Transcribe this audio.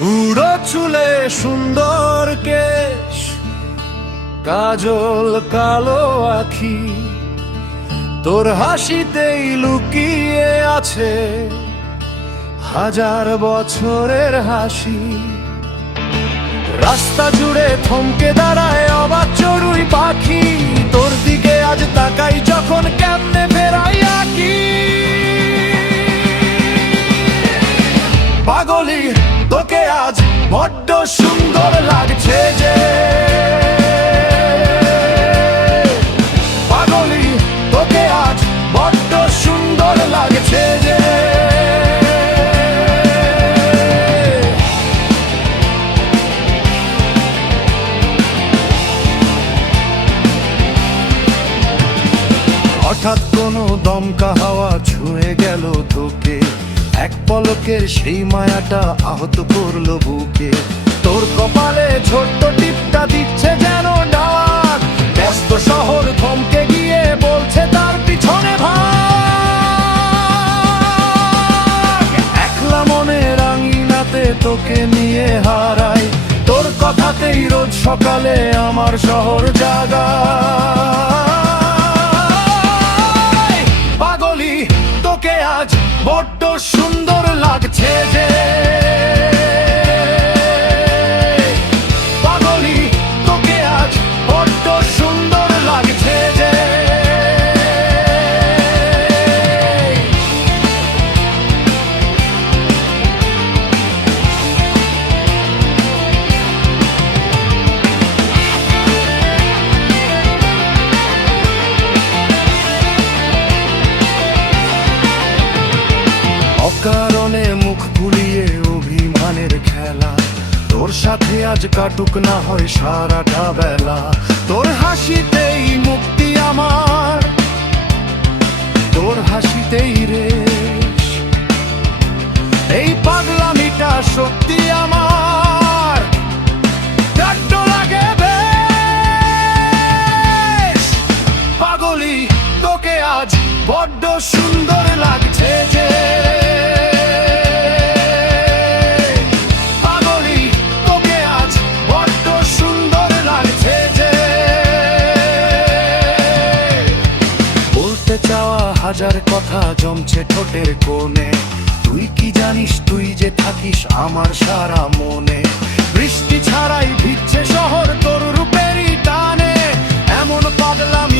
উড়ো চুলে সুন্দর কেশ, কাজল কালো আখি। তোর হাসিতেই লুকিয়ে আছে হাজার বছরের হাসি। রাস্তা জুড়ে থমকে দাঁড়ায় অবাক চড়ুই পাখি। তোর দিকে আজ তাকাই যখন কেমনে ফেরাই আঁকি। পাগলি তোকে আজ বড্ড সুন্দর লাগছে যে পাগলি, তোকে আজ বড্ড সুন্দর লাগছে যে হঠাৎ কোনো দমকা হাওয়া ছুঁয়ে গেল তোকে। এক পলকের সেই মায়াটা আহত করল বুকে। তোর কপালে ছোট্ট টিপটা দিচ্ছে যেন ডাক। ব্যস্ত শহর থমকে গিয়ে বলছে তার পিছনে ভাগ। একলা মনে রাঙিনাতে তোকে নিয়ে হারাই। তোর কথাতেই রোজ সকালে আমার শহর জাগায়। অভিমানের খেলা। তোর সাথে আজ কাটুক না হয় সারাটা বেলা। তোর হাসিতেই মুক্তি আমার। তোর হাসিতেই রেশ। এই পাগলামিটা সত্যি আমার। লাগে বেশ। পাগলি তোকে আজ বড্ড সুন্দর লাগছে যে বলতে চাওয়া হাজার কথা জমছে ঠোঁটের কোণে। তুই কি জানিস, তুই যে থাকিস আমার সারা মনে। বৃষ্টি ছাড়াই ভিজছে শহর তোর রূপেরই টানে। এমন পাগলামি